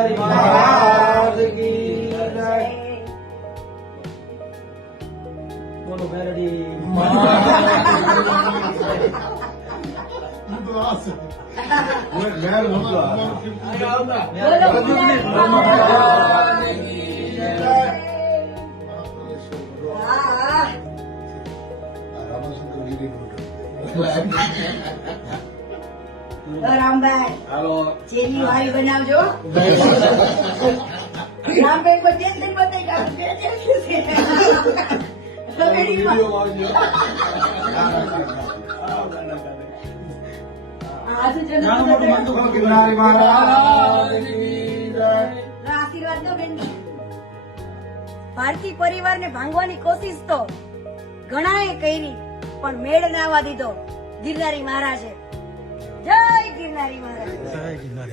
गिरनारी महाराज की जय। बोलो मेलडी રામભાઈ ચેરી વાળી બનાવજો. રામભાઈ કોઈ ટેન્શન બતાવી કાઢો. गिरनारी महाराज की जय। આશીર્વાદ દો બેન. ભારતી પરિવારને ભાંગવાની કોશિશ તો ઘણાએ કરી, પણ મેળ ના આવવા દીધો ગિરનારી મહારાજે. જય ગિરનારી મહારાજ.